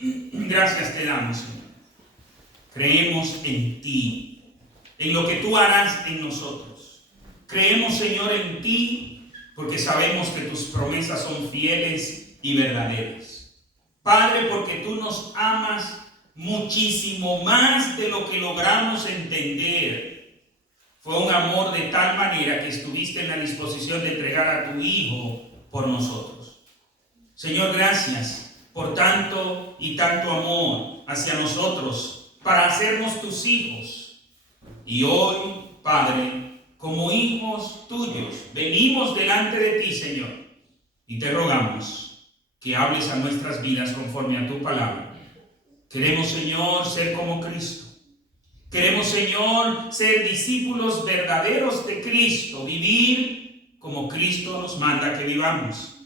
Gracias te damos, Señor. Creemos en ti, en lo que tú harás en nosotros. Creemos, Señor, en ti porque sabemos que tus promesas son fieles y verdaderas. Padre, porque tú nos amas muchísimo más de lo que logramos entender. Fue un amor de tal manera que estuviste en la disposición de entregar a tu Hijo por nosotros. Señor, gracias por tanto y tanto amor hacia nosotros para hacernos tus hijos. Y hoy, Padre, como hijos tuyos, venimos delante de ti, Señor, y te rogamos que hables a nuestras vidas conforme a tu palabra. Queremos, Señor, ser como Cristo. Queremos, Señor, ser discípulos verdaderos de Cristo, vivir como Cristo nos manda que vivamos.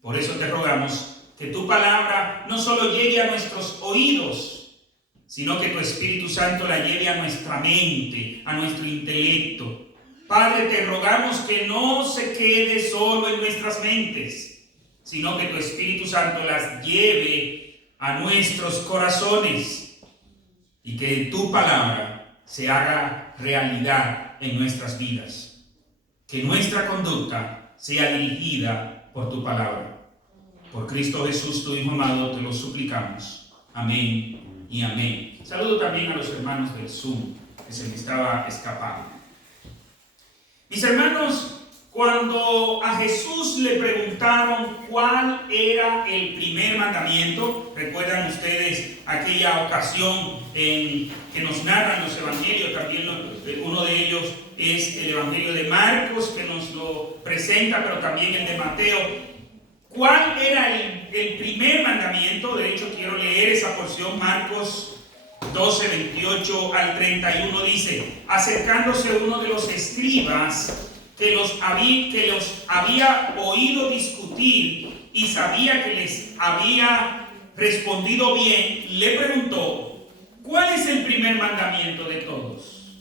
Por eso te rogamos que tu palabra no solo llegue a nuestros oídos, sino que tu Espíritu Santo la lleve a nuestra mente, a nuestro intelecto. Padre, te rogamos que no se quede solo en nuestras mentes, sino que tu Espíritu Santo las lleve a nuestros corazones y que tu palabra se haga realidad en nuestras vidas. Que nuestra conducta sea dirigida por tu palabra. Por Cristo Jesús, tu Hijo amado, te lo suplicamos. Amén y amén. Saludo también a los hermanos del Zoom, que se me estaba escapando. Mis hermanos, cuando a Jesús le preguntaron cuál era el primer mandamiento, recuerdan ustedes aquella ocasión que nos narran los evangelios, también uno de ellos es el evangelio de Marcos, que nos lo presenta, pero también el de Mateo. ¿Cuál era el primer mandamiento? De hecho, quiero leer esa porción. Marcos 12, 28 al 31 dice: acercándose uno de los escribas que los había oído discutir y sabía que les había respondido bien, le preguntó: ¿cuál es el primer mandamiento de todos?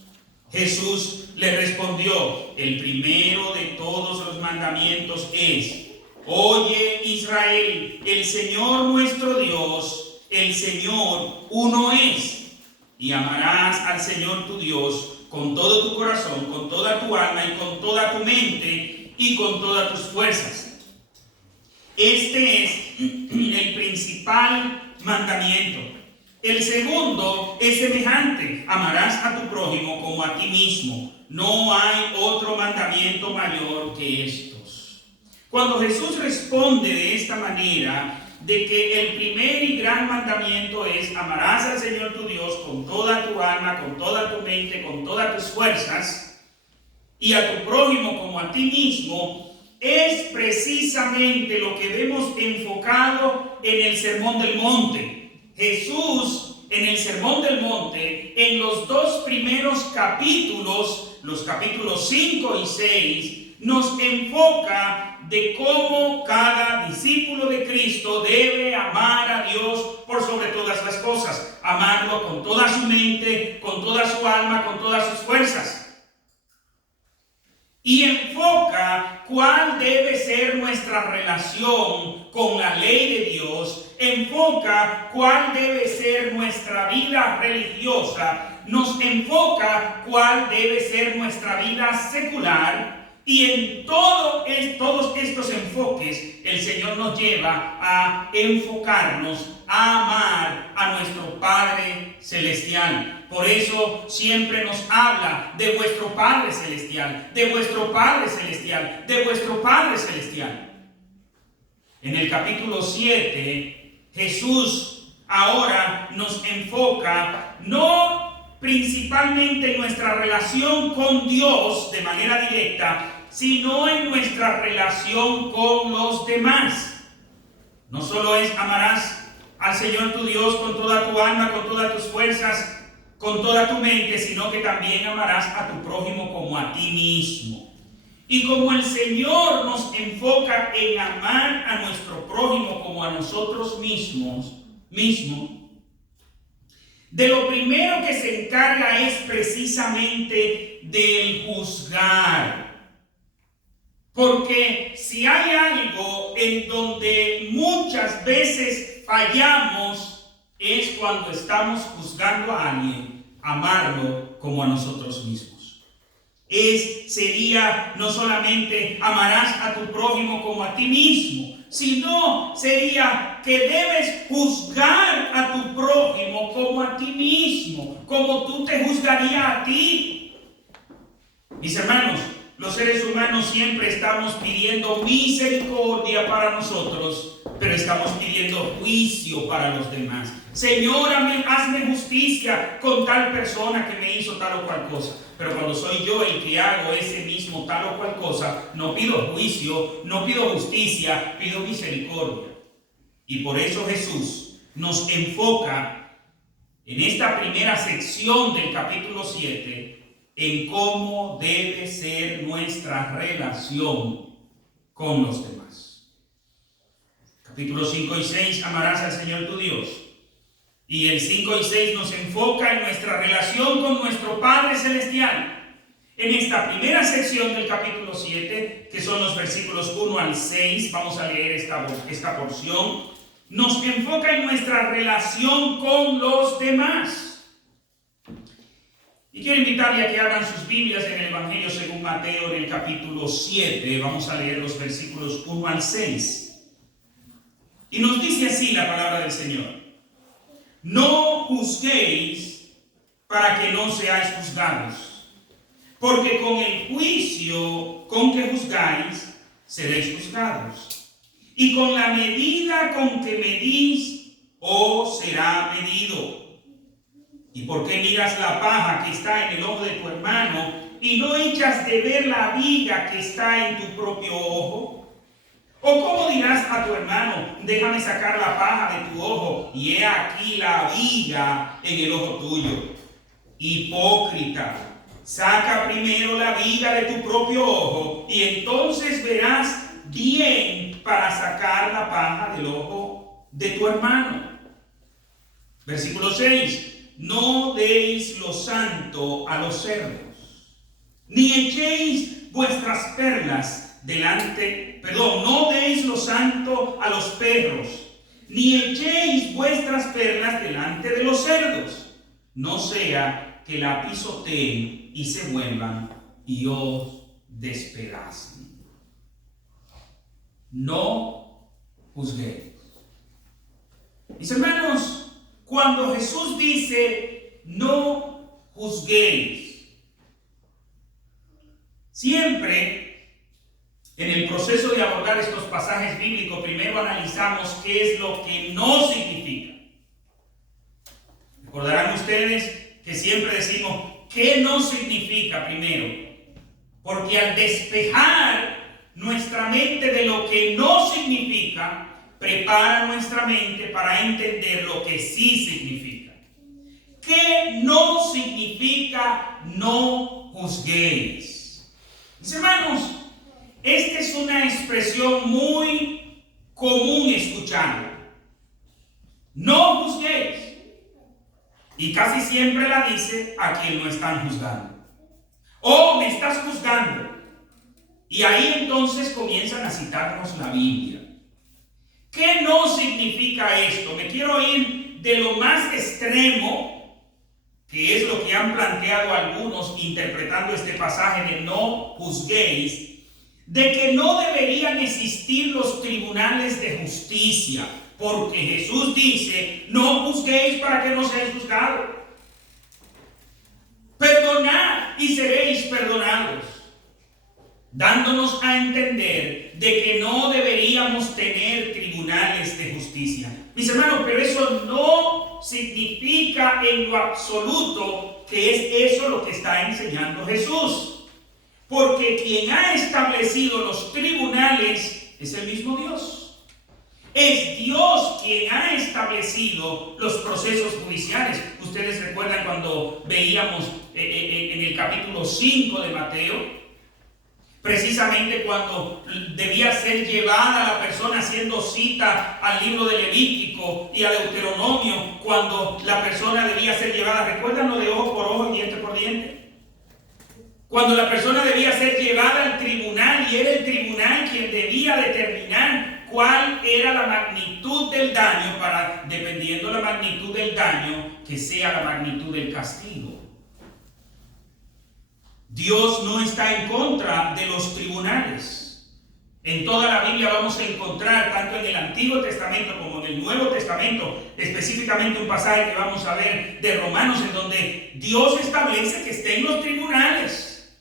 Jesús le respondió: el primero de todos los mandamientos es: oye, Israel, el Señor nuestro Dios, el Señor uno es, y amarás al Señor tu Dios con todo tu corazón, con toda tu alma y con toda tu mente y con todas tus fuerzas. Este es el principal mandamiento. El segundo es semejante: amarás a tu prójimo como a ti mismo. No hay otro mandamiento mayor que estos. Cuando Jesús responde de esta manera, de que el primer y gran mandamiento es: amarás al Señor tu Dios con toda tu alma, con toda tu mente, con todas tus fuerzas, y a tu prójimo como a ti mismo, es precisamente lo que vemos enfocado en el Sermón del Monte. Jesús, en el Sermón del Monte, en los dos primeros capítulos, los capítulos 5 y 6, nos enfoca de cómo cada discípulo de Cristo debe amar a Dios por sobre todas las cosas. Amarlo con toda su mente, con toda su alma, con todas sus fuerzas. Y enfoca cuál debe ser nuestra relación con la ley de Dios. Enfoca cuál debe ser nuestra vida religiosa. Nos enfoca cuál debe ser nuestra vida secular. Y en todos estos enfoques, el Señor nos lleva a enfocarnos, a amar a nuestro Padre Celestial. Por eso siempre nos habla de vuestro Padre Celestial, de vuestro Padre Celestial, de vuestro Padre Celestial. En el capítulo 7, Jesús ahora nos enfoca no principalmente en nuestra relación con Dios de manera directa, sino en nuestra relación con los demás. No solo es: amarás al Señor tu Dios con toda tu alma, con todas tus fuerzas, con toda tu mente, sino que también amarás a tu prójimo como a ti mismo. Y como el Señor nos enfoca en amar a nuestro prójimo como a nosotros mismos, de lo primero que se encarga es precisamente del juzgar. Porque si hay algo en donde muchas veces fallamos, es cuando estamos juzgando a alguien, amarlo como a nosotros mismos. Sería no solamente amarás a tu prójimo como a ti mismo, sino sería que debes juzgar a tu prójimo como a ti mismo, como tú te juzgarías a ti. Mis hermanos, los seres humanos siempre estamos pidiendo misericordia para nosotros, pero estamos pidiendo juicio para los demás. Señor, hazme justicia con tal persona que me hizo tal o cual cosa. Pero cuando soy yo el que hago ese mismo tal o cual cosa, no pido juicio, no pido justicia, pido misericordia. Y por eso Jesús nos enfoca en esta primera sección del capítulo 7 en cómo debe ser nuestra relación con los demás. Capítulos 5 y 6, amarás al Señor tu Dios. Y el 5 y 6 nos enfoca en nuestra relación con nuestro Padre Celestial. En esta primera sección del capítulo 7, que son los versículos 1 al 6, vamos a leer esta porción, nos enfoca en nuestra relación con los demás. Y quiero invitarle a que abran sus Biblias en el Evangelio según Mateo, en el capítulo 7. Vamos a leer los versículos 1 al 6. Y nos dice así la palabra del Señor: no juzguéis para que no seáis juzgados, porque con el juicio con que juzgáis, seréis juzgados. Y con la medida con que medís, os será medido. ¿Y por qué miras la paja que está en el ojo de tu hermano y no echas de ver la viga que está en tu propio ojo? ¿O cómo dirás a tu hermano, déjame sacar la paja de tu ojo, y he aquí la viga en el ojo tuyo? Hipócrita, saca primero la viga de tu propio ojo, y entonces verás bien para sacar la paja del ojo de tu hermano. Versículo 6. No deis lo santo a los cerdos, ni echéis vuestras perlas no deis lo santo a los perros, ni echéis vuestras perlas delante de los cerdos, no sea que la pisoteen y se vuelvan y os despedacen. No juzguéis. Mis hermanos, cuando Jesús dice no juzguéis, siempre en el proceso de abordar estos pasajes bíblicos, primero analizamos qué es lo que no significa. Recordarán ustedes que siempre decimos qué no significa primero, porque al despejar nuestra mente de lo que no significa, prepara nuestra mente para entender lo que sí significa. ¿Qué no significa no juzguéis? Mis hermanos, esta es una expresión muy común escucharla. No juzguéis. Y casi siempre la dice a quien no están juzgando. Oh, me estás juzgando. Y ahí entonces comienzan a citarnos la Biblia. ¿Qué no significa esto? Me quiero ir de lo más extremo, que es lo que han planteado algunos interpretando este pasaje de no juzguéis, de que no deberían existir los tribunales de justicia, porque Jesús dice, no juzguéis para que no seáis juzgados. Perdonad y seréis perdonados, dándonos a entender de que no deberíamos tener tribunales de justicia. Mis hermanos, pero eso no significa en lo absoluto que es eso lo que está enseñando Jesús. Porque quien ha establecido los tribunales es el mismo Dios. Es Dios quien ha establecido los procesos judiciales. Ustedes recuerdan cuando veíamos en el capítulo 5 de Mateo, precisamente cuando debía ser llevada la persona haciendo cita al libro de Levítico y a Deuteronomio, cuando la persona debía ser llevada, ¿recuerdan lo de ojo por ojo y diente por diente? Cuando la persona debía ser llevada al tribunal y era el tribunal quien debía determinar cuál era la magnitud del daño para, dependiendo de la magnitud del daño, que sea la magnitud del castigo. Dios no está en contra de los tribunales. En toda la Biblia vamos a encontrar, tanto en el Antiguo Testamento como en el Nuevo Testamento, específicamente un pasaje que vamos a ver de Romanos, en donde Dios establece que estén los tribunales.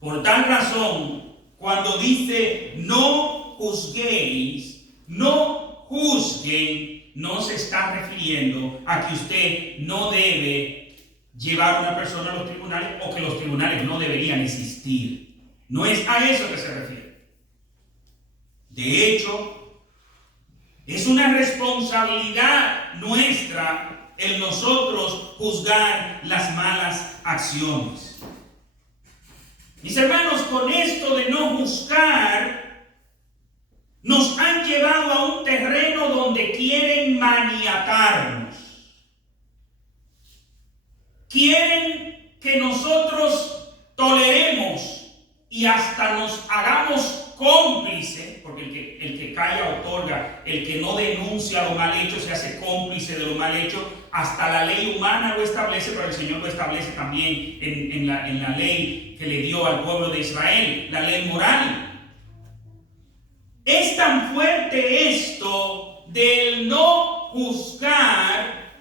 Por tal razón, cuando dice no juzguéis, no juzguen, no se está refiriendo a que usted no debe llevar a una persona a los tribunales o que los tribunales no deberían existir. No es a eso que se refiere. De hecho, es una responsabilidad nuestra el nosotros juzgar las malas acciones. Mis hermanos, con esto de no juzgar, nos han llevado a un terreno donde quieren maniatarnos. Quieren que nosotros toleremos y hasta nos hagamos cómplices, porque el que calla otorga, el que no denuncia lo mal hecho se hace cómplice de lo mal hecho. Hasta la ley humana lo establece, pero el Señor lo establece también en la ley que le dio al pueblo de Israel, la ley moral. Es tan fuerte esto del no juzgar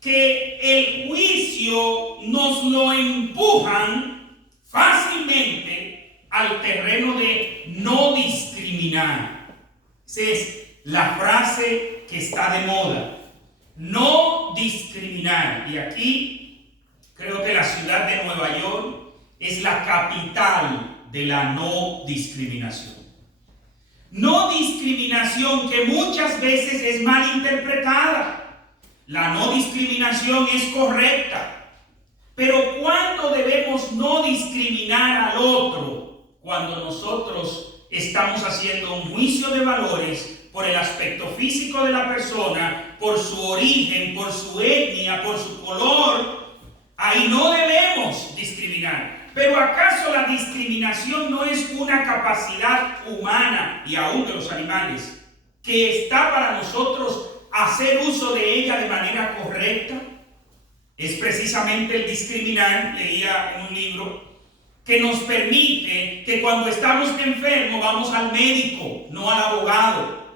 que el juicio nos lo empujan fácilmente al terreno de no discriminar. Esa es la frase que está de moda. No discriminar. Y aquí creo que la ciudad de Nueva York es la capital de la no discriminación. No discriminación que muchas veces es mal interpretada. La no discriminación es correcta. Pero ¿cuándo debemos no discriminar al otro? Cuando nosotros estamos haciendo un juicio de valores por el aspecto físico de la persona, por su origen, por su etnia, por su color. Ahí no debemos discriminar. Pero ¿acaso la discriminación no es una capacidad humana y aún de los animales que está para nosotros hacer uso de ella de manera correcta? Es precisamente el discriminar, leía en un libro, que nos permite que cuando estamos enfermos vamos al médico, no al abogado.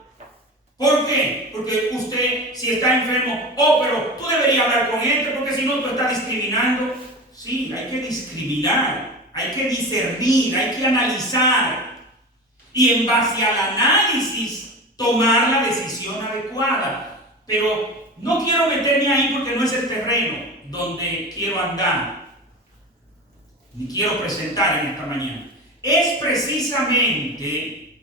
¿Por qué? Porque usted, si está enfermo, pero tú deberías hablar con él, porque si no tú estás discriminando. Sí, hay que discriminar, hay que discernir, hay que analizar. Y en base al análisis, tomar la decisión adecuada. Pero no quiero meterme ahí porque no es el terreno donde quiero andar, ni quiero presentar en esta mañana. Es precisamente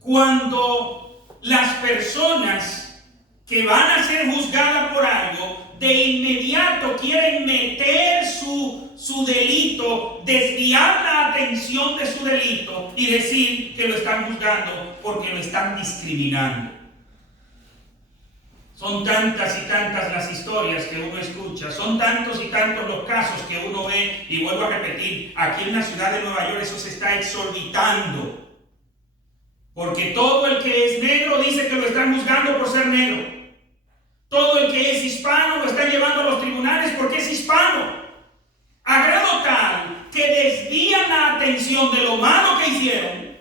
cuando las personas que van a ser juzgadas por algo, de inmediato quieren meter su delito, desviar la atención de su delito y decir que lo están juzgando porque lo están discriminando. Son tantas y tantas las historias que uno escucha, son tantos y tantos los casos que uno ve, y vuelvo a repetir, aquí en la ciudad de Nueva York eso se está exorbitando, porque todo el que es negro dice que lo están juzgando por ser negro, todo el que es hispano lo están llevando a los tribunales porque es hispano, a grado tal que desvían la atención de lo malo que hicieron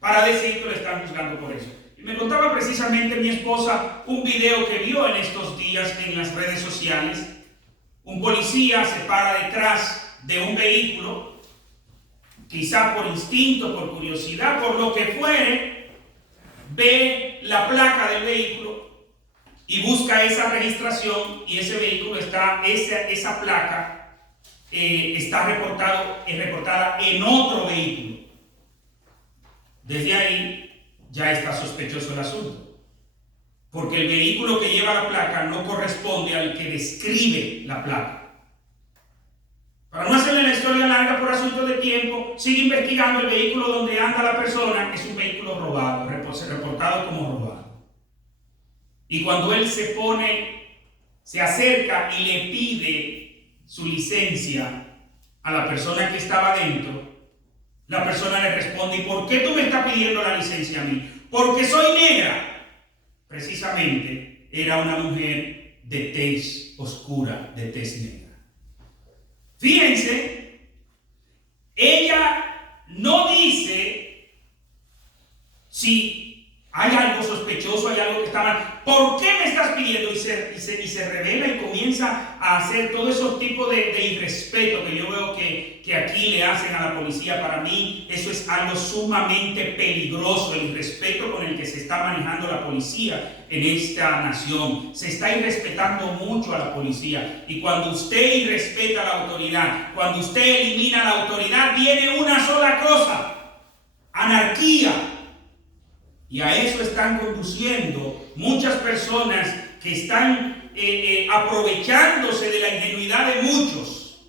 para decir que lo están juzgando por eso. Me contaba precisamente mi esposa un video que vio en estos días en las redes sociales. Un policía se para detrás de un vehículo, quizá por instinto, por curiosidad, por lo que fuere, ve la placa del vehículo y busca esa registración, y ese vehículo está, esa placa está reportada en otro vehículo. Desde ahí ya está sospechoso el asunto, porque el vehículo que lleva la placa no corresponde al que describe la placa. Para no hacerle la historia larga por asunto de tiempo, sigue investigando. El vehículo donde anda la persona es un vehículo robado, reportado como robado. Y cuando él se acerca y le pide su licencia a la persona que estaba dentro, La persona le responde: ¿y por qué tú me estás pidiendo la licencia a mí? Porque soy negra. Precisamente era una mujer de tez oscura, de tez negra. Fíjense, ella no dice si hay algo sospechoso, hay algo que está mal. ¿Por qué me estás pidiendo? Y se revela y comienza a hacer todo esos tipos de irrespeto que yo veo que aquí le hacen a la policía. Para mí eso es algo sumamente peligroso, el irrespeto con el que se está manejando la policía en esta nación. Se está irrespetando mucho a la policía. Y cuando usted irrespeta a la autoridad, cuando usted elimina a la autoridad, viene una sola cosa: anarquía. Y a eso están conduciendo muchas personas que están aprovechándose de la ingenuidad de muchos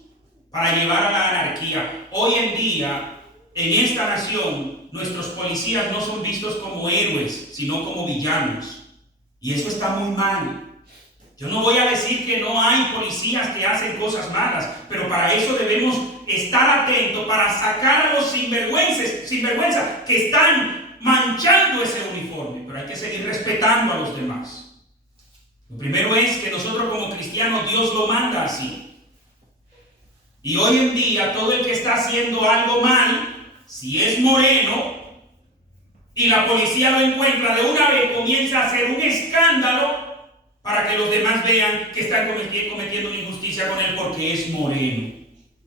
para llevar a la anarquía. Hoy en día, en esta nación, nuestros policías no son vistos como héroes, sino como villanos. Y eso está muy mal. Yo no voy a decir que no hay policías que hacen cosas malas, pero para eso debemos estar atentos para sacar a los sinvergüenza que están manchando ese uniforme. Pero hay que seguir respetando a los demás. Lo primero es que nosotros como cristianos, Dios lo manda así. Y hoy en día todo el que está haciendo algo mal, si es moreno y la policía lo encuentra, de una vez comienza a hacer un escándalo para que los demás vean que están cometiendo una injusticia con él porque es moreno.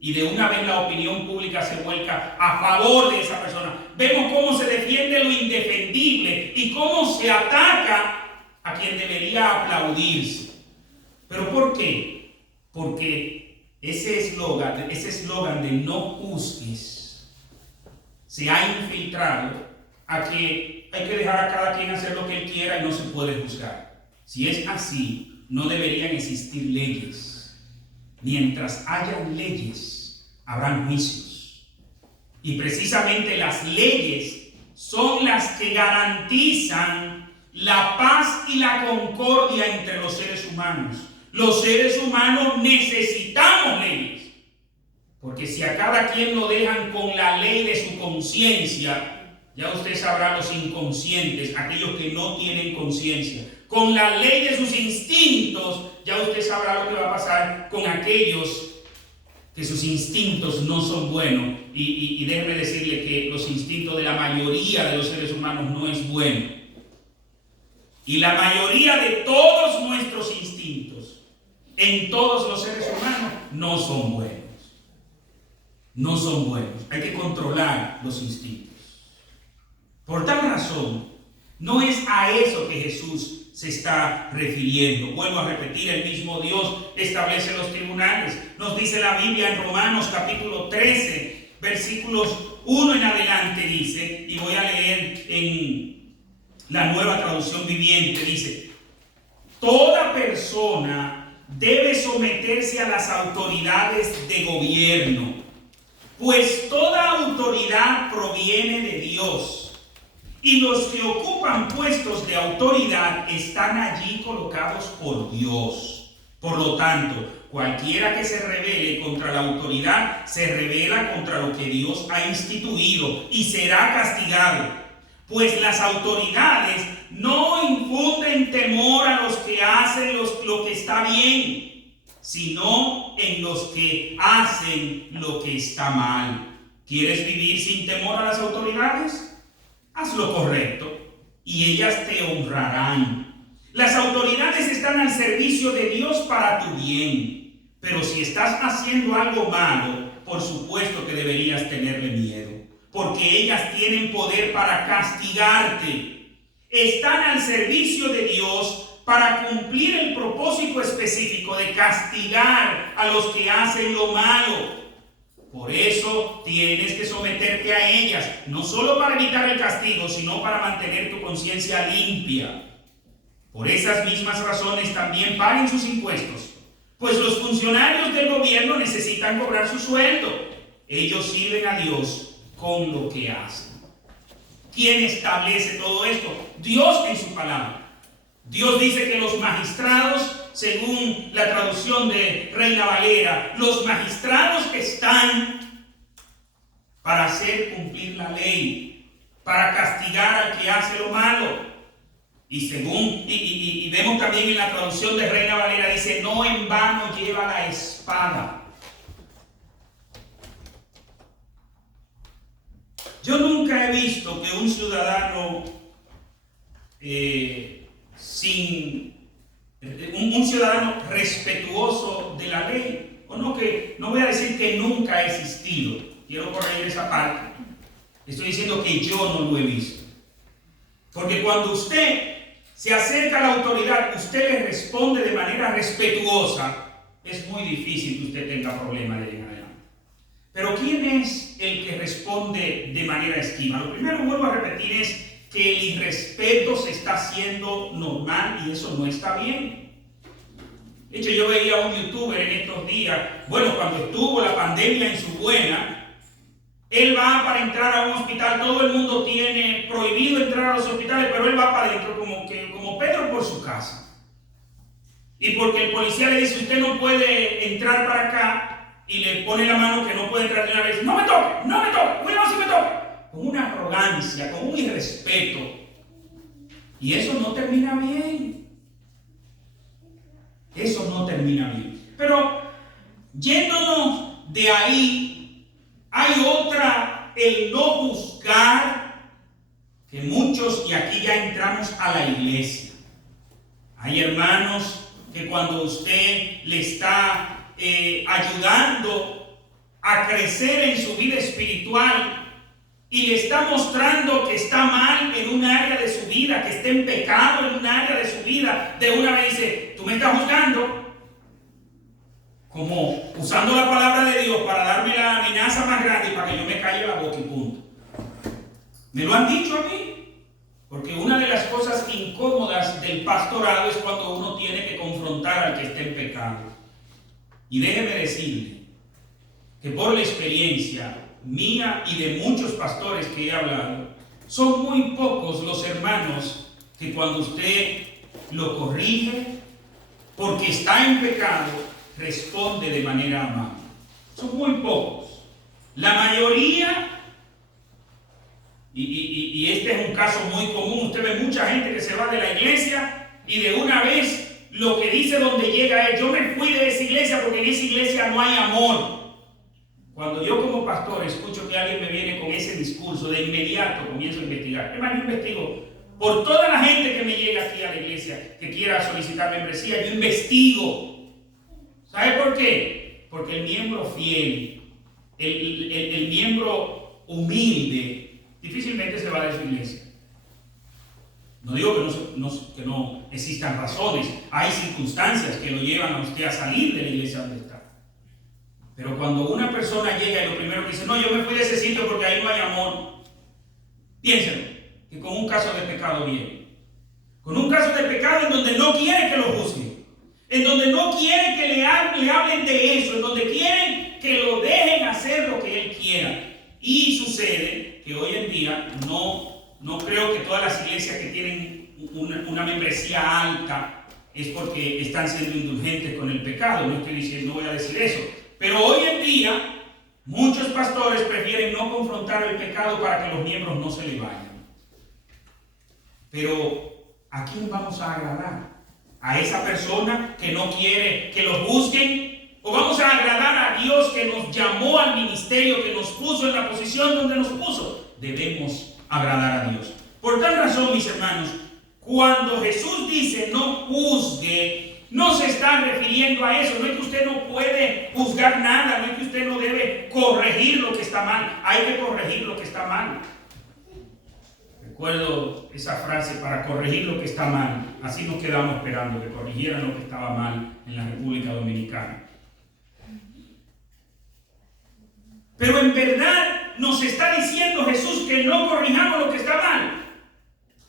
Y de una vez la opinión pública se vuelca a favor de esa persona. Vemos cómo se defiende lo indefendible y cómo se ataca a quien debería aplaudirse. ¿Pero por qué? Porque ese eslogan de no juzgues se ha infiltrado a que hay que dejar a cada quien hacer lo que él quiera y no se puede juzgar. Si es así, no deberían existir leyes. Mientras hayan leyes, habrán juicios. Y precisamente las leyes son las que garantizan la paz y la concordia entre los seres humanos. Los seres humanos necesitamos leyes. Porque si a cada quien lo dejan con la ley de su conciencia, ya usted sabrá los inconscientes, aquellos que no tienen conciencia. Con la ley de sus instintos, ya usted sabrá lo que va a pasar con aquellos que sus instintos no son buenos. Y déjeme decirle que los instintos de la mayoría de los seres humanos no es bueno. Y la mayoría de todos nuestros instintos en todos los seres humanos no son buenos. No son buenos. Hay que controlar los instintos. Por tal razón, no es a eso que Jesús se está refiriendo. Vuelvo a repetir, el mismo Dios establece los tribunales. Nos dice la Biblia en Romanos capítulo 13, versículos 1 en adelante, dice, y voy a leer en la Nueva Traducción Viviente, dice: toda persona debe someterse a las autoridades de gobierno, pues toda autoridad proviene de Dios. Y los que ocupan puestos de autoridad están allí colocados por Dios. Por lo tanto, cualquiera que se rebele contra la autoridad se rebela contra lo que Dios ha instituido y será castigado. Pues las autoridades no infunden temor a los que hacen lo que está bien, sino en los que hacen lo que está mal. ¿Quieres vivir sin temor a las autoridades? Haz lo correcto y ellas te honrarán. Las autoridades están al servicio de Dios para tu bien. Pero si estás haciendo algo malo, por supuesto que deberías tenerle miedo, porque ellas tienen poder para castigarte. Están al servicio de Dios para cumplir el propósito específico de castigar a los que hacen lo malo. Por eso tienes que someterte a ellas, no solo para evitar el castigo, sino para mantener tu conciencia limpia. Por esas mismas razones también paguen sus impuestos, pues los funcionarios del gobierno necesitan cobrar su sueldo. Ellos sirven a Dios con lo que hacen. ¿Quién establece todo esto? Dios en su palabra. Dios dice que los magistrados, según la traducción de Reina Valera, los magistrados están para hacer cumplir la ley, para castigar al que hace lo malo. Y vemos también en la traducción de Reina Valera, dice, no en vano lleva la espada. Yo nunca he visto que un ciudadano un ciudadano respetuoso de la ley, o no, que no voy a decir que nunca ha existido, quiero corregir esa parte, estoy diciendo que yo no lo he visto, porque cuando usted se acerca a la autoridad, usted le responde de manera respetuosa, es muy difícil que usted tenga problemas de ahí en adelante. Pero ¿quién es el que responde de manera esquiva? Lo primero, vuelvo a repetir, es que el irrespeto se está haciendo normal y eso no está bien. De hecho, yo veía a un youtuber en estos días, bueno, cuando estuvo la pandemia en su buena, él va para entrar a un hospital, todo el mundo tiene prohibido entrar a los hospitales, pero él va para adentro como Pedro por su casa. Y porque el policía le dice, usted no puede entrar para acá, y le pone la mano que no puede entrar de una vez, no me toque, cuidado si me toque. Con una arrogancia, con un irrespeto. Y eso no termina bien. Eso no termina bien. Pero yéndonos de ahí, hay otra, el no juzgar, que muchos, y aquí ya entramos a la iglesia. Hay hermanos que cuando usted le está ayudando a crecer en su vida espiritual, y le está mostrando que está mal en un área de su vida, que está en pecado en un área de su vida, de una vez dice, tú me estás juzgando, como usando la palabra de Dios para darme la amenaza más grande y para que yo me calle la boca y punto. Me lo han dicho a mí, porque una de las cosas incómodas del pastorado es cuando uno tiene que confrontar al que está en pecado. Y déjeme decirle que por la experiencia mía y de muchos pastores que he hablado, son muy pocos los hermanos que cuando usted lo corrige porque está en pecado, responde de manera amable. Son muy pocos. La mayoría, y este es un caso muy común, usted ve mucha gente que se va de la iglesia y de una vez lo que dice donde llega es, yo me fui de esa iglesia porque en esa iglesia no hay amor. Cuando yo como pastor escucho que alguien me viene con ese discurso, de inmediato comienzo a investigar. Además, yo investigo por toda la gente que me llega aquí a la iglesia, que quiera solicitar membresía, yo investigo. ¿Sabe por qué? Porque el miembro fiel, el miembro humilde, difícilmente se va de su iglesia. No digo que no existan razones, hay circunstancias que lo llevan a usted a salir de la iglesia donde está. Pero cuando una persona llega y lo primero que dice, no, yo me fui de ese sitio porque ahí no hay amor, piénsenlo, que con un caso de pecado viene. Con un caso de pecado en donde no quiere que lo juzguen, en donde no quiere que le hablen de eso, en donde quieren que lo dejen hacer lo que él quiera. Y sucede que hoy en día no creo que todas las iglesias que tienen una membresía alta es porque están siendo indulgentes con el pecado. No estoy diciendo, no voy a decir eso. Pero hoy en día, muchos pastores prefieren no confrontar el pecado para que los miembros no se le vayan. Pero, ¿a quién vamos a agradar? ¿A esa persona que no quiere que lo juzguen? ¿O vamos a agradar a Dios que nos llamó al ministerio, que nos puso en la posición donde nos puso? Debemos agradar a Dios. Por tal razón, mis hermanos, cuando Jesús dice no juzgue, no se está refiriendo a eso. No es que usted no puede juzgar nada, no es que usted no debe corregir lo que está mal. Hay que corregir lo que está mal. Recuerdo esa frase, para corregir lo que está mal. Así nos quedamos esperando que corrigieran lo que estaba mal en la República Dominicana. Pero en verdad nos está diciendo Jesús que no corrijamos lo que está mal.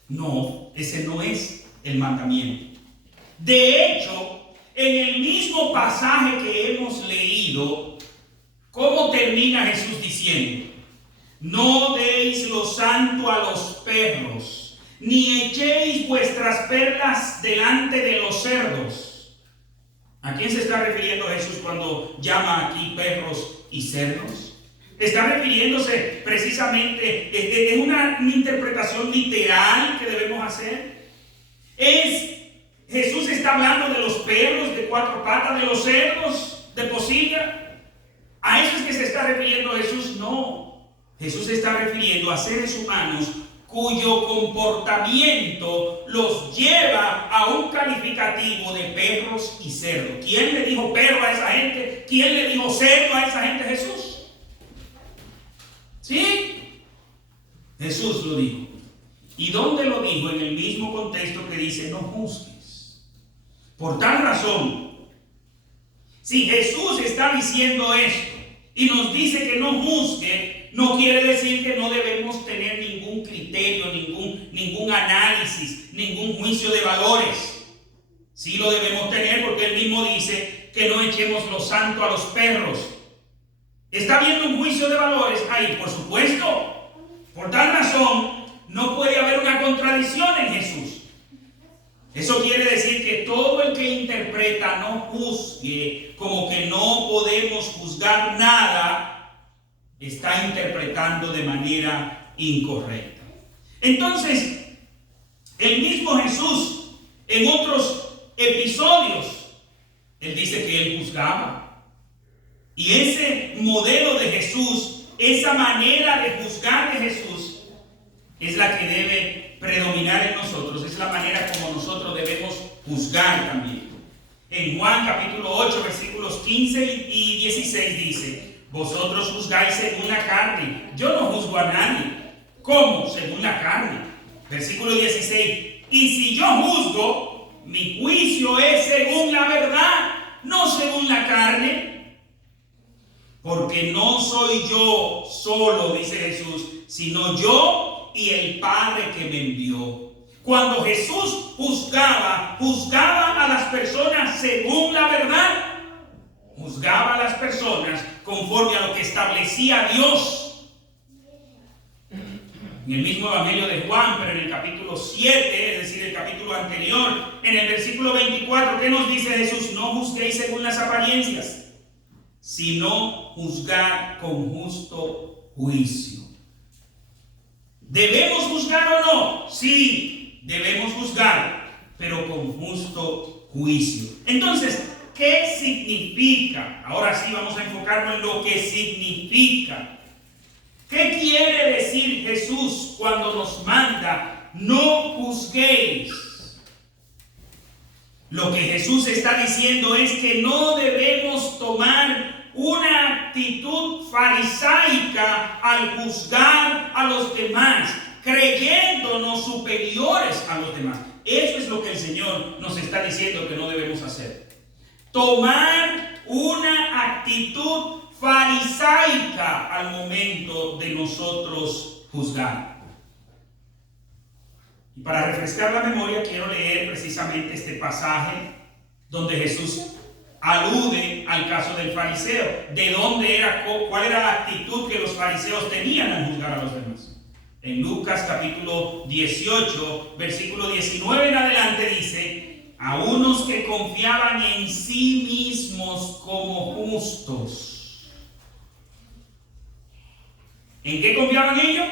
No, ese no es el mandamiento. De hecho, en el mismo pasaje que hemos leído, ¿cómo termina Jesús diciendo? No deis lo santo a los perros, ni echéis vuestras perlas delante de los cerdos. ¿A quién se está refiriendo Jesús cuando llama aquí perros y cerdos? Está refiriéndose precisamente, es una interpretación literal que debemos hacer. Jesús está hablando de los perros de 4 patas, de los cerdos de pocilla. ¿A eso es que se está refiriendo Jesús? No. Jesús se está refiriendo a seres humanos cuyo comportamiento los lleva a un calificativo de perros y cerdos. ¿Quién le dijo perro a esa gente? ¿Quién le dijo cerdo a esa gente? Jesús. ¿Sí? Jesús lo dijo. ¿Y dónde lo dijo? En el mismo contexto que dice, no juzgues. Por tal razón, si Jesús está diciendo esto y nos dice que no juzgue, no quiere decir que no debemos tener ningún criterio, ningún análisis, ningún juicio de valores. Sí lo debemos tener porque él mismo dice que no echemos lo santo a los perros. ¿Está habiendo un juicio de valores ahí? Por supuesto. Por tal razón, no puede haber una contradicción en Jesús. Eso quiere decir que todo el que interpreta no juzgue, como que no podemos juzgar nada, está interpretando de manera incorrecta. Entonces, el mismo Jesús, en otros episodios, él dice que él juzgaba. Y ese modelo de Jesús, esa manera de juzgar de Jesús, es la que debe predominar en nosotros. Es la manera como nosotros debemos juzgar también. En Juan capítulo 8, versículos 15 y 16 dice, vosotros juzgáis según la carne. Yo no juzgo a nadie. ¿Cómo? Según la carne. Versículo 16. Y si yo juzgo, mi juicio es según la verdad, no según la carne. Porque no soy yo solo, dice Jesús, sino yo y el Padre que me envió. Cuando Jesús juzgaba a las personas según la verdad. Juzgaba a las personas conforme a lo que establecía Dios. En el mismo Evangelio de Juan, pero en el capítulo 7, es decir, el capítulo anterior, en el versículo 24, ¿qué nos dice Jesús? No juzguéis según las apariencias, sino juzgar con justo juicio. ¿Debemos juzgar o no? Sí, debemos juzgar, pero con justo juicio. Entonces, ¿qué significa? Ahora sí vamos a enfocarnos en lo que significa. ¿Qué quiere decir Jesús cuando nos manda no juzguéis? Lo que Jesús está diciendo es que no debemos tomar una actitud farisaica al juzgar a los demás, creyéndonos superiores a los demás. Eso es lo que el Señor nos está diciendo que no debemos hacer. Tomar una actitud farisaica al momento de nosotros juzgar. Y para refrescar la memoria quiero leer precisamente este pasaje donde Jesús alude al caso del fariseo. ¿De dónde era, cuál era la actitud que los fariseos tenían al juzgar a los demás? En Lucas capítulo 18, versículo 19 en adelante dice, a unos que confiaban en sí mismos como justos. ¿En qué confiaban ellos?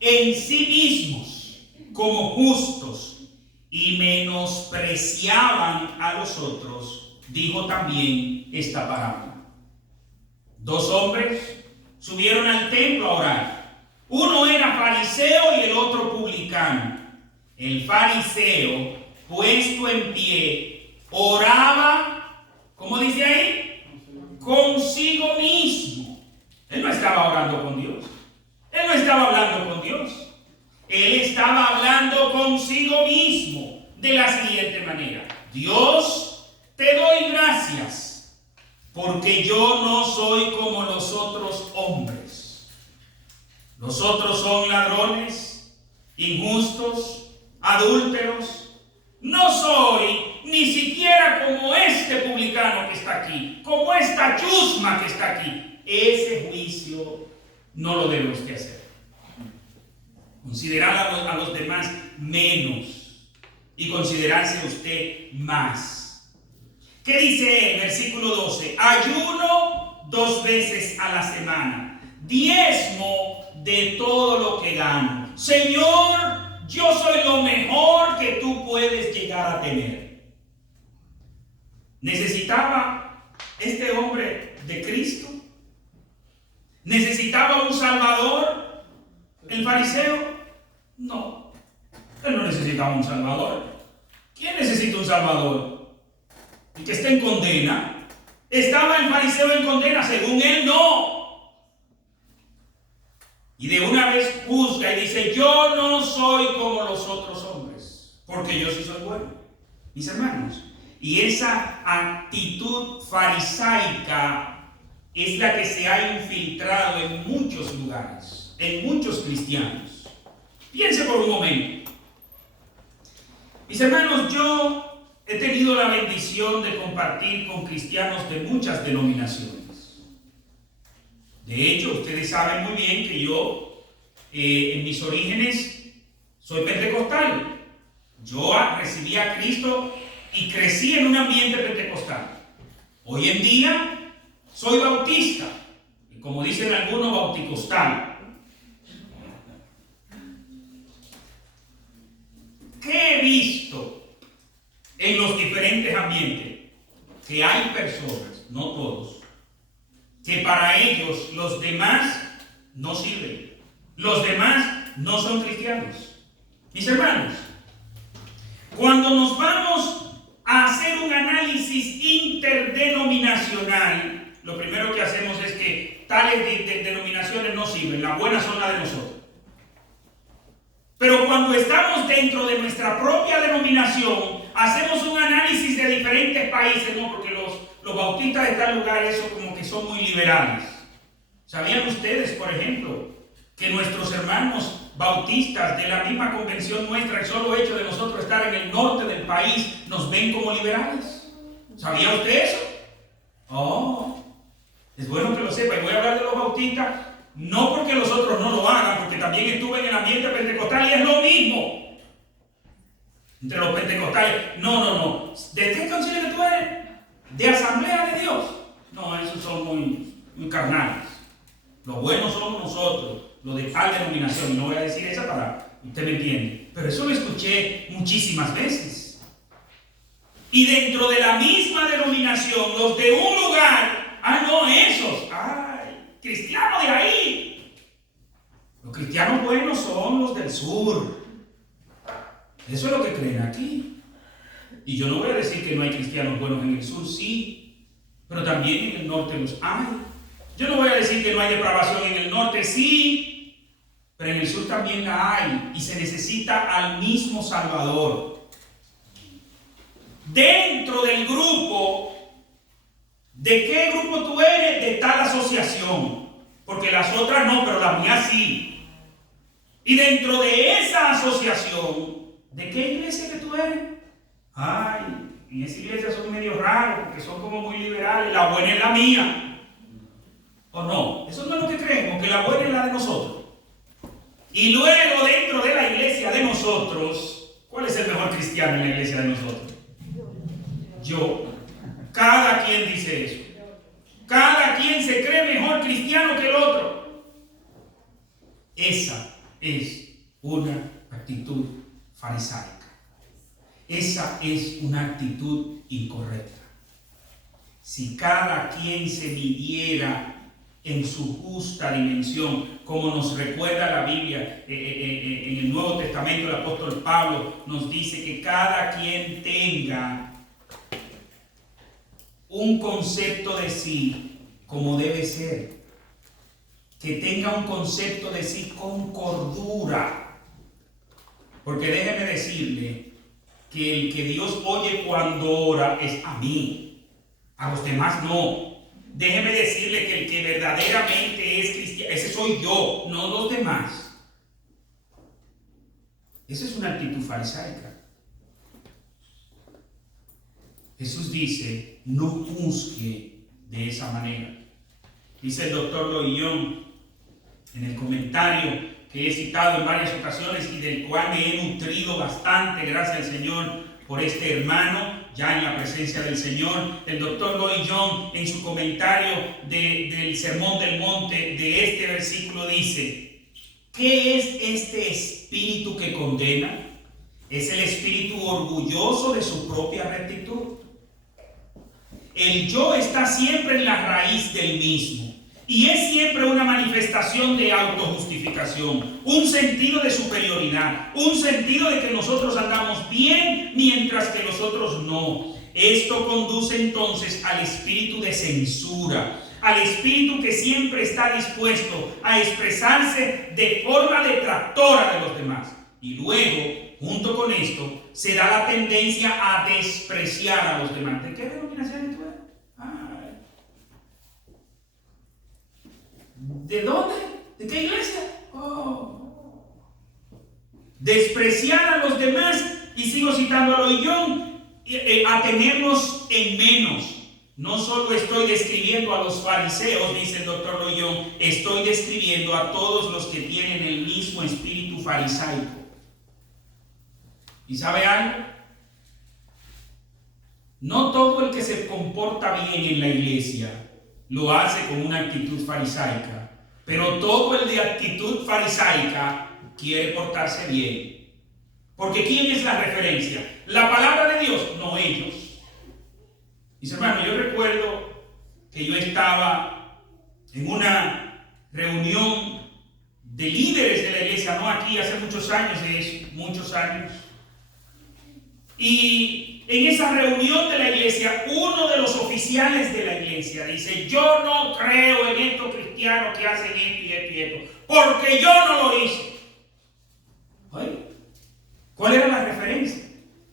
En sí mismos como justos y menospreciaban a los otros. Dijo también esta parábola. 2 hombres subieron al templo a orar. Uno era fariseo y el otro publicano. El fariseo, puesto en pie, oraba, ¿cómo dice ahí? Consigo mismo. Él no estaba orando con Dios. Él no estaba hablando con Dios. Él estaba hablando consigo mismo de la siguiente manera. Dios, te doy gracias, porque yo no soy como los otros hombres. Los otros son ladrones, injustos, adúlteros. No soy ni siquiera como este publicano que está aquí, como esta chusma que está aquí. Ese juicio no lo debe usted hacer. Considerar a los demás menos y considerarse usted más. ¿Qué dice el versículo 12? Ayuno 2 veces a la semana. diezmo de todo lo que gano. Señor, yo soy lo mejor que tú puedes llegar a tener. ¿Necesitaba este hombre de Cristo? ¿Necesitaba un Salvador el fariseo? No, él no necesitaba un Salvador. ¿Quién necesita un Salvador? El que está en condena. ¿Estaba el fariseo en condena? Según él, no. Y de una vez juzga y dice, yo no soy como los otros hombres, porque yo sí soy bueno. Mis hermanos, y esa actitud farisaica es la que se ha infiltrado en muchos lugares, en muchos cristianos. Piense por un momento. Mis hermanos, yo he tenido la bendición de compartir con cristianos de muchas denominaciones. De hecho, ustedes saben muy bien que yo, en mis orígenes, soy pentecostal. Yo recibí a Cristo y crecí en un ambiente pentecostal. Hoy en día soy bautista, y como dicen algunos, bauticostal. ¿Qué he visto en los diferentes ambientes? Que hay personas, no todos, que para ellos los demás no sirven. Los demás no son cristianos. Mis hermanos, cuando nos vamos a hacer un análisis interdenominacional, lo primero que hacemos es que tales denominaciones no sirven, las buenas son las de nosotros. Pero cuando estamos dentro de nuestra propia denominación, hacemos un análisis de diferentes países, ¿no? Porque los bautistas de tal lugar, eso como que son muy liberales. ¿Sabían ustedes, por ejemplo, que nuestros hermanos bautistas de la misma convención nuestra, el solo hecho de nosotros estar en el norte del país, nos ven como liberales? ¿Sabía usted eso? Oh, es bueno que lo sepa. Y voy a hablar de los bautistas, no porque los otros no lo hagan, porque también estuve en el ambiente pentecostal y es lo mismo. Entre los pentecostales, no. ¿De qué concilio que tú eres? ¿De Asamblea de Dios? No, esos son muy carnales. Los buenos somos nosotros, los de tal denominación. Y no voy a decir esa para usted me entiende. Pero eso lo escuché muchísimas veces. Y dentro de la misma denominación, los de un lugar, no, esos, cristianos de ahí. Los cristianos buenos son los del sur. Eso es lo que creen aquí. Y yo no voy a decir que no hay cristianos buenos en el sur, sí, pero también en el norte los hay. Yo no voy a decir que no hay depravación en el norte, sí, pero en el sur también la hay y se necesita al mismo Salvador. Dentro del grupo, ¿de qué grupo tú eres? De tal asociación, porque las otras no, pero las mías sí. Y dentro de esa asociación, ¿de qué iglesia que tú eres? En esa iglesia son medio raros, porque son como muy liberales, la buena es la mía. ¿O no? Eso no es lo que creemos, que la buena es la de nosotros. Y luego dentro de la iglesia de nosotros, ¿cuál es el mejor cristiano en la iglesia de nosotros? Yo. Cada quien dice eso. Cada quien se cree mejor cristiano que el otro. Esa es una actitud farisaica. Esa es una actitud incorrecta. Si cada quien se midiera en su justa dimensión, como nos recuerda la Biblia, en el Nuevo Testamento el apóstol Pablo nos dice que cada quien tenga un concepto de sí como debe ser, que tenga un concepto de sí con cordura, porque déjeme decirle que el que Dios oye cuando ora es a mí, a los demás no. Déjeme decirle que el que verdaderamente es cristiano, ese soy yo, no los demás. Esa es una actitud farisaica. Jesús dice, no juzgue de esa manera. Dice el doctor Loillón en el comentario que he citado en varias ocasiones y del cual me he nutrido bastante, gracias al Señor, por este hermano, ya en la presencia del Señor. El doctor Lloyd Jones, en su comentario del Sermón del Monte de este versículo, dice: ¿qué es este espíritu que condena? ¿Es el espíritu orgulloso de su propia rectitud? El yo está siempre en la raíz del mismo y es siempre una manifestación de autojustificación, un sentido de superioridad, un sentido de que nosotros andamos bien mientras que los otros no. Esto conduce entonces al espíritu de censura, al espíritu que siempre está dispuesto a expresarse de forma detractora de los demás. Y luego, junto con esto, se da la tendencia a despreciar a los demás. ¿De qué denominación tú eres? ¿De dónde? ¿De qué iglesia? Oh. Despreciar a los demás, y sigo citando a Lloyd Jones, a tenerlos en menos. No solo estoy describiendo a los fariseos, dice el doctor Lloyd Jones, estoy describiendo a todos los que tienen el mismo espíritu farisaico. ¿Y sabe algo? No todo el que se comporta bien en la iglesia lo hace con una actitud farisaica, pero todo el de actitud farisaica quiere portarse bien. Porque ¿quién es la referencia? ¿La palabra de Dios? No ellos. Mis hermanos, yo recuerdo que yo estaba en una reunión de líderes de la iglesia, no aquí, hace muchos años de eso, muchos años. Y en esa reunión de la iglesia, uno de los oficiales de la iglesia dice: yo no creo en estos cristianos que hacen esto y esto y esto, porque yo no lo hice. Oye, ¿cuál era la referencia?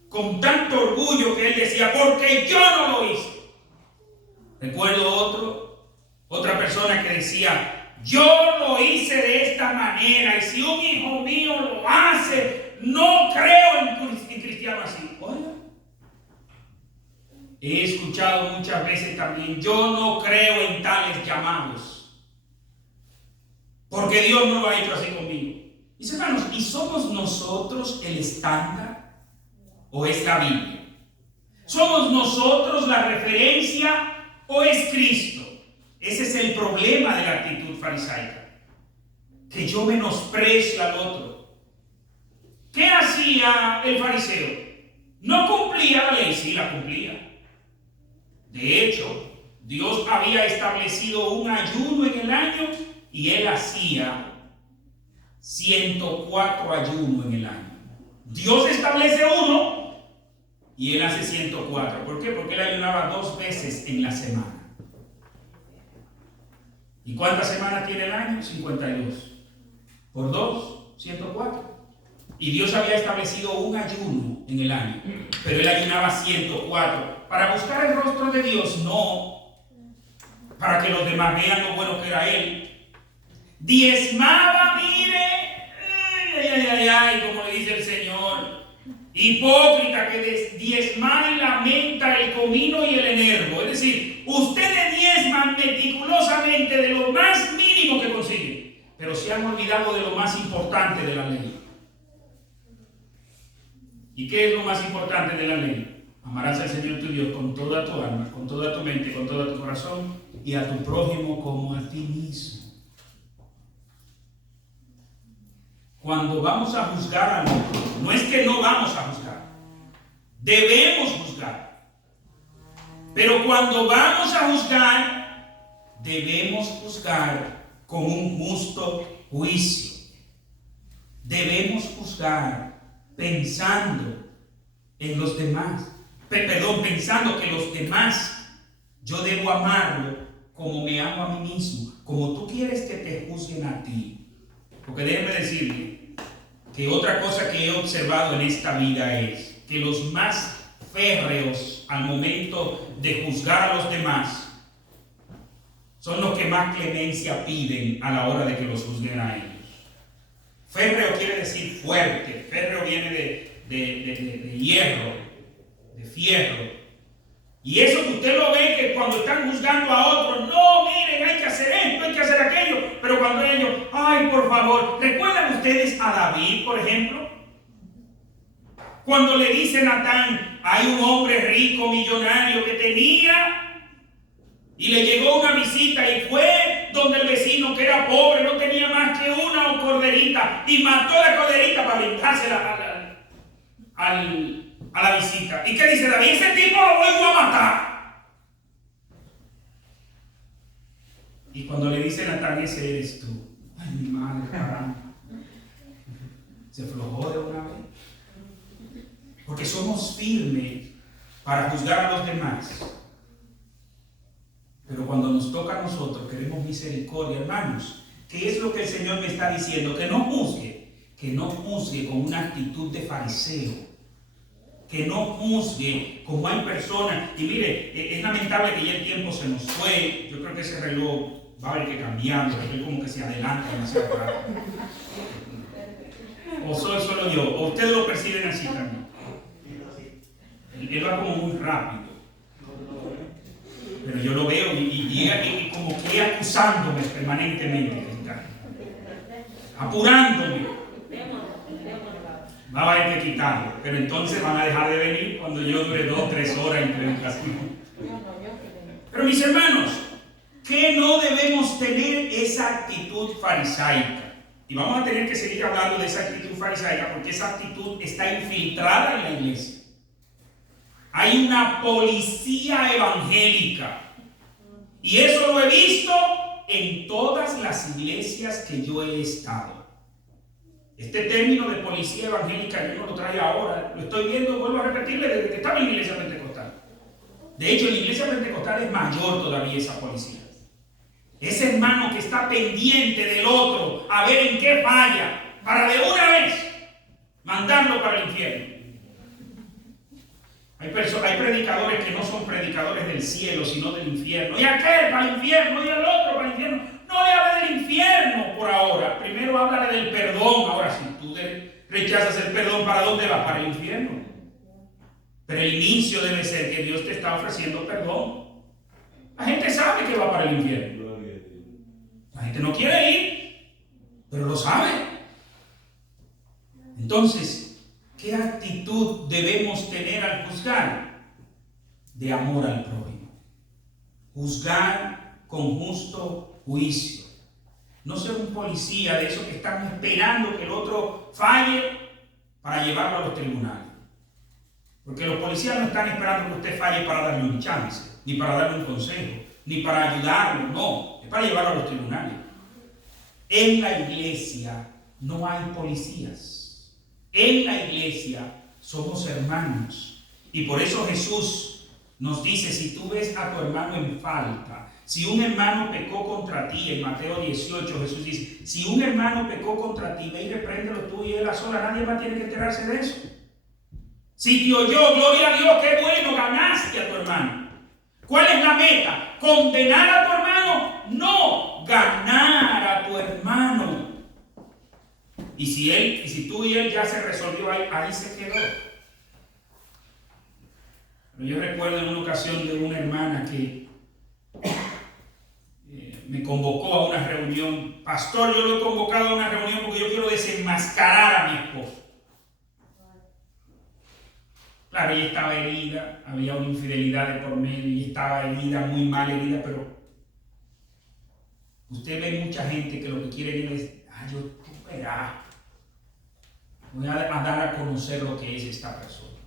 Con tanto orgullo que él decía: porque yo no lo hice. Recuerdo otra persona que decía: yo lo hice de esta manera, y si un hijo mío lo hace, no creo en cristiano así. Oiga, he escuchado muchas veces también: yo no creo en tales llamados, porque Dios no lo ha hecho así conmigo. Mis hermanos, ¿y somos nosotros el estándar o es la Biblia? ¿Somos nosotros la referencia o es Cristo? Ese es el problema de la actitud farisaica, que yo menosprecio al otro. ¿Qué hacía el fariseo? ¿No cumplía la ley? Sí, la cumplía. De hecho, Dios había establecido un ayuno en el año y él hacía 104 ayunos en el año. Dios establece uno y él hace 104. ¿Por qué? Porque él ayunaba 2 veces en la semana. ¿Y cuántas semanas tiene el año? 52. Por 2, 104. Y Dios había establecido un ayuno en el año, pero él ayunaba 104. Para buscar el rostro de Dios, no para que los demás vean lo bueno que era él. Diezmaba, mire, como le dice el Señor. Hipócrita que diezma y lamenta el comino y el enervo. Es decir, ustedes diezman meticulosamente de lo más mínimo que consiguen, pero se han olvidado de lo más importante de la ley. ¿Y qué es lo más importante de la ley? Amarás al Señor tu Dios con toda tu alma, con toda tu mente, con todo tu corazón, y a tu prójimo como a ti mismo. Cuando vamos a juzgar al otro, no es que no vamos a juzgar, debemos juzgar. Pero cuando vamos a juzgar, debemos juzgar con un justo juicio. Debemos juzgar pensando en los demás. Pensando que los demás, yo debo amarlo como me amo a mí mismo, como tú quieres que te juzguen a ti. Porque déjenme decirle que otra cosa que he observado en esta vida es que los más férreos al momento de juzgar a los demás son los que más clemencia piden a la hora de que los juzguen a ellos. Férreo quiere decir fuerte. Férreo viene de hierro, de fierro. Y eso que usted lo ve que cuando están juzgando a otros, no, miren, hay que hacer esto, hay que hacer aquello. Pero cuando ellos, ay, por favor, ¿recuerdan ustedes a David, por ejemplo? Cuando le dice Natán, hay un hombre rico, millonario, que tenía, y le llegó una visita y fue donde el vecino que era pobre, no tenía más que una corderita, y mató la corderita para brindársela a la visita. ¿Y qué dice David? Ese tipo lo voy a matar. Y cuando le dice Natán, ese eres tú. Ay, mi madre, caramba. Se aflojó de una vez. Porque somos firmes para juzgar a los demás. Pero cuando nos toca a nosotros, queremos misericordia, hermanos. ¿Qué es lo que el Señor me está diciendo? Que no juzgue. Que no juzgue con una actitud de fariseo. Que no juzgue como hay personas. Y mire, es lamentable que ya el tiempo se nos fue. Yo creo que ese reloj va a haber que cambiarlo. Es como que se adelanta demasiado rápido. O soy solo yo. O ustedes lo perciben así también. Él va como muy rápido. Pero yo lo veo y llega como que acusándome permanentemente. Apurándome. Va a haber que quitarlo. Pero entonces van a dejar de venir cuando yo dure 2 o 3 horas en predicación. Pero mis hermanos, que no debemos tener esa actitud farisaica. Y vamos a tener que seguir hablando de esa actitud farisaica porque esa actitud está infiltrada en la iglesia. Hay una policía evangélica. Y eso lo he visto en todas las iglesias que yo he estado. Este término de policía evangélica yo no lo traigo ahora. Lo estoy viendo, vuelvo a repetirle, desde que estaba en la iglesia pentecostal. De hecho, en la iglesia pentecostal es mayor todavía esa policía. Ese hermano que está pendiente del otro, a ver en qué falla, para de una vez mandarlo para el infierno. Hay predicadores que no son predicadores del cielo, sino del infierno. Y aquel para el infierno, y el otro para el infierno. No le hable del infierno por ahora. Primero háblale del perdón. Ahora, si tú rechazas el perdón, ¿para dónde vas? Para el infierno. Pero el inicio debe ser que Dios te está ofreciendo perdón. La gente sabe que va para el infierno. La gente no quiere ir, pero lo sabe. Entonces, ¿qué actitud debemos tener al juzgar? De amor al prójimo. Juzgar con justo juicio. No ser un policía de esos que están esperando que el otro falle para llevarlo a los tribunales. Porque los policías no están esperando que usted falle para darle un chance, ni para darle un consejo, ni para ayudarlo, no. Es para llevarlo a los tribunales. En la iglesia no hay policías. En la iglesia somos hermanos. Y por eso Jesús nos dice, si tú ves a tu hermano en falta, si un hermano pecó contra ti, en Mateo 18 Jesús dice, si un hermano pecó contra ti, ve y repréndelo tú y él a sola, nadie más tiene que enterarse de eso. Si te oyó, gloria a Dios, qué bueno, ganaste a tu hermano. ¿Cuál es la meta? ¿Condenar a tu hermano? No, ganar a tu hermano. Y si tú y él ya se resolvió ahí se quedó. Pero yo recuerdo en una ocasión de una hermana que me convocó a una reunión. Pastor, yo lo he convocado a una reunión porque yo quiero desenmascarar a mi esposo. Claro, ella estaba herida, había una infidelidad de por medio y estaba herida, muy mal herida, pero usted ve mucha gente que lo que quiere es, tú verás, voy a dar a conocer lo que es esta persona.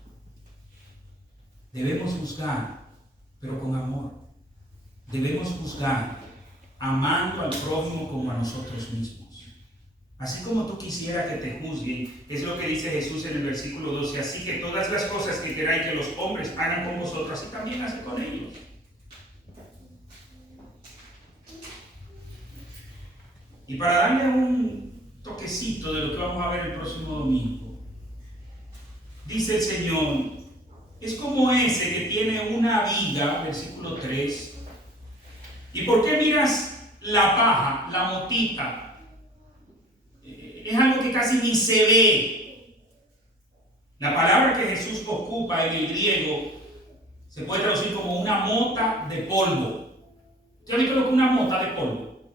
Debemos juzgar, pero con amor. Debemos juzgar, amando al prójimo como a nosotros mismos. Así como tú quisieras que te juzguen, es lo que dice Jesús en el versículo 12. Así que todas las cosas que queráis que los hombres hagan con vosotros, así también hace con ellos. Y para darle un toquecito de lo que vamos a ver el próximo domingo, dice el Señor, es como ese que tiene una viga, versículo 3. ¿Y por qué miras la paja, la motita? Es algo que casi ni se ve. La palabra que Jesús ocupa en el griego se puede traducir como una mota de polvo. ¿Usted ha visto lo que es una mota de polvo?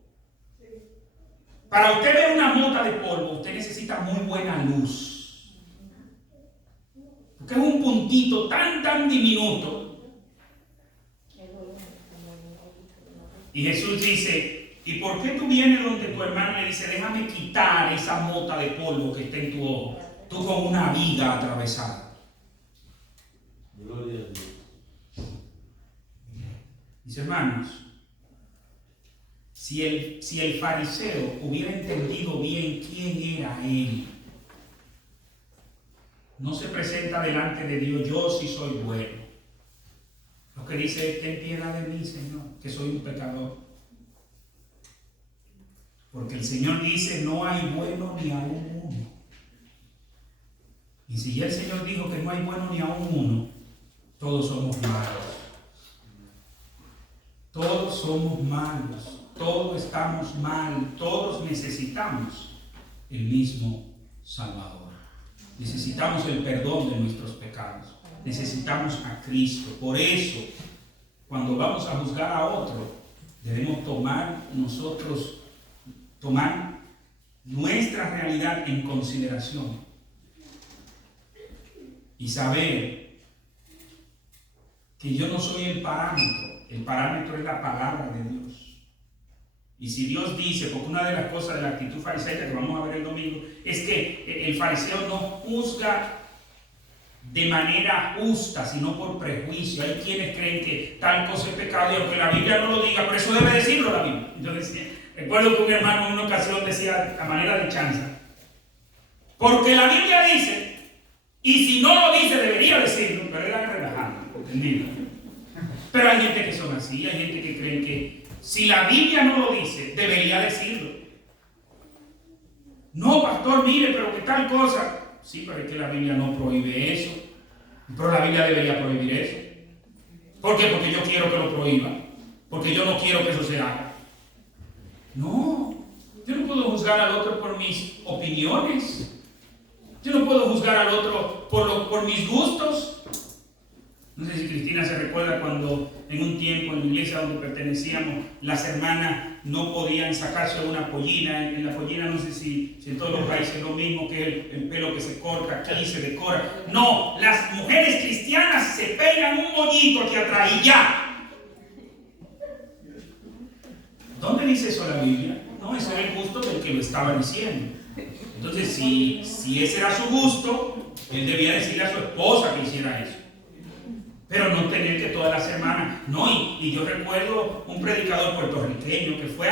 Para usted ver una mota de polvo, usted necesita muy buena luz. Porque es un puntito tan diminuto. Y Jesús dice, ¿y por qué tú vienes donde tu hermano y le dice, déjame quitar esa mota de polvo que está en tu ojo? Tú con una viga atravesada. Gloria a Dios. Mis hermanos, si el fariseo hubiera entendido bien quién era él, no se presenta delante de Dios, yo sí soy bueno. Lo que dice es, ten piedad de mí, Señor, que soy un pecador. Porque el Señor dice, no hay bueno ni aún uno. Y si ya el Señor dijo que no hay bueno ni aún uno, todos somos malos. Todos somos malos. Todos estamos mal. Todos necesitamos el mismo Salvador. Necesitamos el perdón de nuestros pecados. Necesitamos a Cristo. Por eso, cuando vamos a juzgar a otro, debemos tomar nuestra realidad en consideración y saber que yo no soy el parámetro es la palabra de Dios. Y si Dios dice, porque una de las cosas de la actitud fariseica que vamos a ver el domingo, es que el fariseo no juzga de manera justa, sino por prejuicio. Hay quienes creen que tal cosa es pecado y aunque la Biblia no lo diga, pero eso debe decirlo la Biblia. Entonces, recuerdo que un hermano en una ocasión decía a manera de chanza, porque la Biblia dice, y si no lo dice debería decirlo, pero era relajando, ¿entendido? Pero hay gente que son así, hay gente que creen que si la Biblia no lo dice, debería decirlo. No, pastor, mire, pero que tal cosa. Sí, pero es que la Biblia no prohíbe eso. Pero la Biblia debería prohibir eso. ¿Por qué? Porque yo quiero que lo prohíba. Porque yo no quiero que eso se haga. No, yo no puedo juzgar al otro por mis opiniones. Yo no puedo juzgar al otro por mis gustos. No sé si Cristina se recuerda cuando en un tiempo en la iglesia donde pertenecíamos, las hermanas no podían sacarse una pollina. En la pollina, no sé si en todos los países es lo mismo, que es el pelo que se corta aquí, se decora. No, las mujeres cristianas se peinan un moñito aquí atrás y ya. ¿Dónde dice eso la Biblia? No, ese era el gusto del que lo estaba diciendo. Entonces, si ese era su gusto, él debía decirle a su esposa que hiciera eso. Pero no tener que todas las semanas, no, y yo recuerdo un predicador puertorriqueño que fue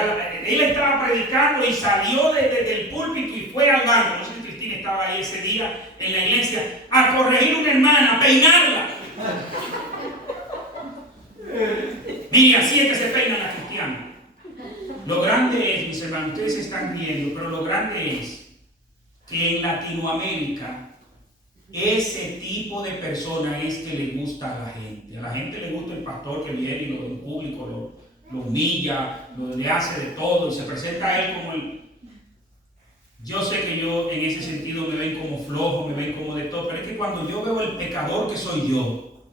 él estaba predicando y salió del púlpito y fue al barrio, no sé si Cristina estaba ahí ese día en la iglesia, a corregir a una hermana, a peinarla. Mire, así es que se peinan las cristianas. Lo grande es, mis hermanos, ustedes se están riendo, pero lo grande es que en Latinoamérica ese tipo de persona es que le gusta a la gente. A la gente le gusta el pastor que viene y lo en público lo humilla, le hace de todo y se presenta a él como el... Yo sé que yo en ese sentido me ven como flojo, me ven como de todo, pero es que cuando yo veo el pecador que soy yo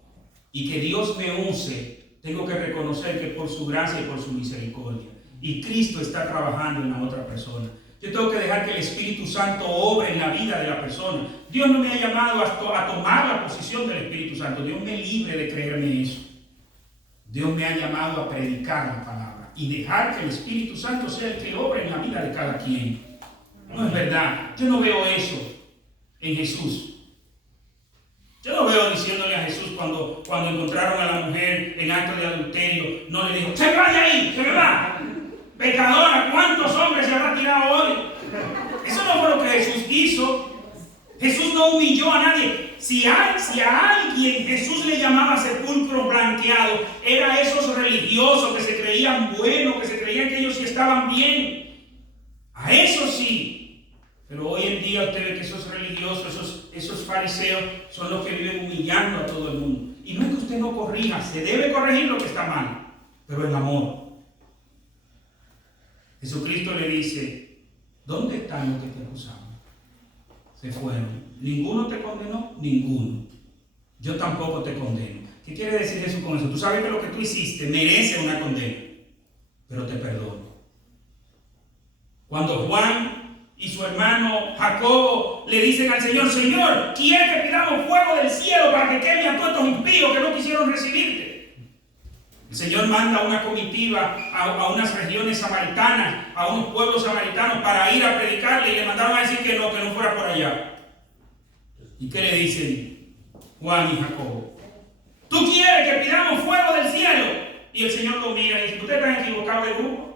y que Dios me use, tengo que reconocer que por su gracia y por su misericordia. Y Cristo está trabajando en la otra persona. Yo tengo que dejar que el Espíritu Santo obre en la vida de la persona. Dios no me ha llamado a tomar la posición del Espíritu Santo. Dios me libre de creerme eso. Dios me ha llamado a predicar la palabra y dejar que el Espíritu Santo sea el que obre en la vida de cada quien. No es verdad. Yo no veo eso en Jesús. Yo no veo diciéndole a Jesús cuando encontraron a la mujer en acto de adulterio, no le dijo, se va de ahí, se me va. Pecadora, ¿cuántos hombres se habrá tirado hoy? Eso no fue lo que Jesús hizo. Jesús no humilló a nadie. Si a alguien Jesús le llamaba sepulcro blanqueado, era esos religiosos que se creían buenos, que se creían que ellos sí estaban bien. A eso sí. Pero hoy en día usted ve que esos religiosos, esos fariseos, son los que viven humillando a todo el mundo. Y no es que usted no corrija, se debe corregir lo que está mal, pero en amor. Jesucristo le dice, ¿dónde están los que te acusaban? Se fueron. ¿Ninguno te condenó? Ninguno. Yo tampoco te condeno. ¿Qué quiere decir Jesús con eso? Tú sabes que lo que tú hiciste merece una condena, pero te perdono. Cuando Juan y su hermano Jacobo le dicen al Señor: Señor, quiere que pidamos fuego del cielo para que queme a todos estos impíos que no quisieron recibirte. El Señor manda una comitiva a unas regiones samaritanas, a unos pueblos samaritanos, para ir a predicarle, y le mandaron a decir que no fuera por allá. ¿Y qué le dicen Juan y Jacobo? ¿Tú quieres que pidamos fuego del cielo? Y el Señor lo mira y dice: ustedes están equivocados de grupo.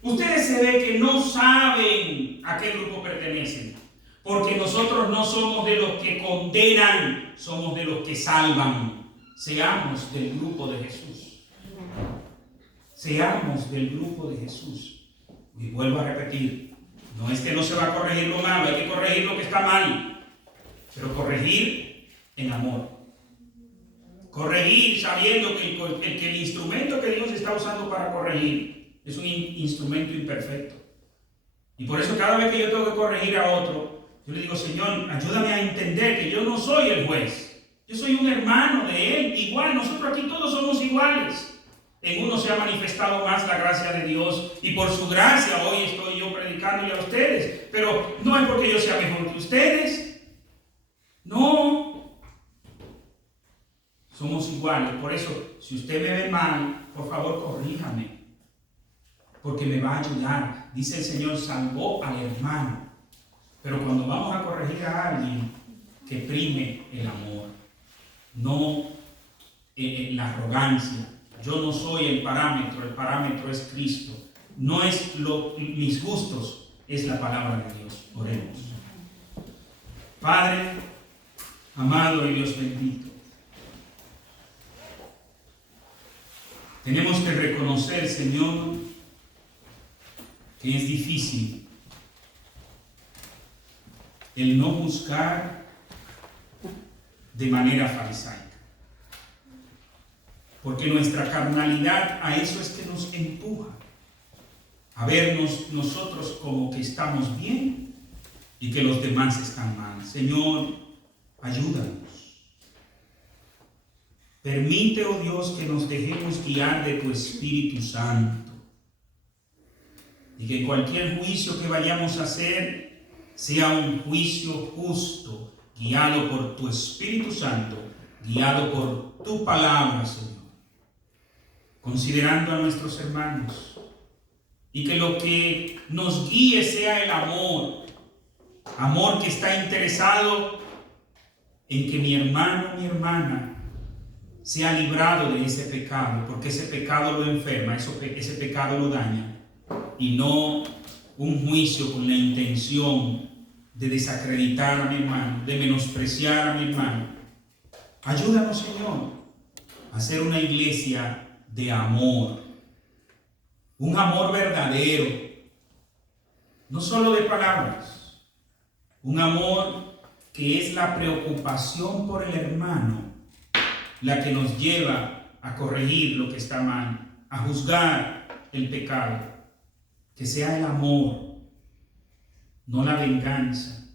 Ustedes se ve que no saben a qué grupo pertenecen, porque nosotros no somos de los que condenan, somos de los que salvan. Seamos del grupo de Jesús. Seamos del grupo de Jesús. Y vuelvo a repetir, no es que no se va a corregir lo malo, hay que corregir lo que está mal, pero corregir en amor. Corregir sabiendo que el instrumento que Dios está usando para corregir es un instrumento imperfecto. Y por eso cada vez que yo tengo que corregir a otro, yo le digo: Señor, ayúdame a entender que yo no soy el juez. Yo soy un hermano de Él, igual. Nosotros aquí todos somos iguales. En uno se ha manifestado más la gracia de Dios, y por su gracia hoy estoy yo predicándole a ustedes. Pero no es porque yo sea mejor que ustedes. No. Somos iguales. Por eso, si usted me ve mal, por favor, corríjame, porque me va a ayudar. Dice el Señor: salvó al hermano. Pero cuando vamos a corregir a alguien, que prime el amor, no la arrogancia. Yo no soy el parámetro es Cristo. No es mis gustos, es la palabra de Dios. Oremos. Padre amado y Dios bendito, tenemos que reconocer, Señor, que es difícil el no buscar de manera farisaica, porque nuestra carnalidad a eso es que nos empuja, a vernos nosotros como que estamos bien y que los demás están mal. Señor, ayúdanos. Permite, oh Dios, que nos dejemos guiar de tu Espíritu Santo, y que cualquier juicio que vayamos a hacer sea un juicio justo, guiado por tu Espíritu Santo, guiado por tu palabra, Señor, considerando a nuestros hermanos, y que lo que nos guíe sea el amor que está interesado en que mi hermano, mi hermana, sea librado de ese pecado, porque ese pecado lo enferma, ese pecado lo daña, y no un juicio con la intención de desacreditar a mi hermano, de menospreciar a mi hermano. Ayúdanos, Señor, a ser una iglesia de amor, un amor verdadero, no solo de palabras, un amor que es la preocupación por el hermano, la que nos lleva a corregir lo que está mal, a juzgar el pecado. Que sea el amor, no la venganza.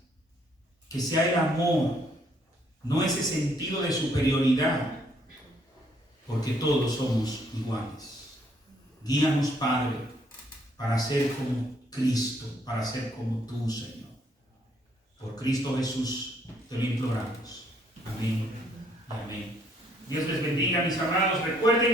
Que sea el amor, no ese sentido de superioridad, porque todos somos iguales. Guíanos, Padre, para ser como Cristo, para ser como tú, Señor. Por Cristo Jesús te lo imploramos. Amén y amén. Dios les bendiga, mis amados. Recuerden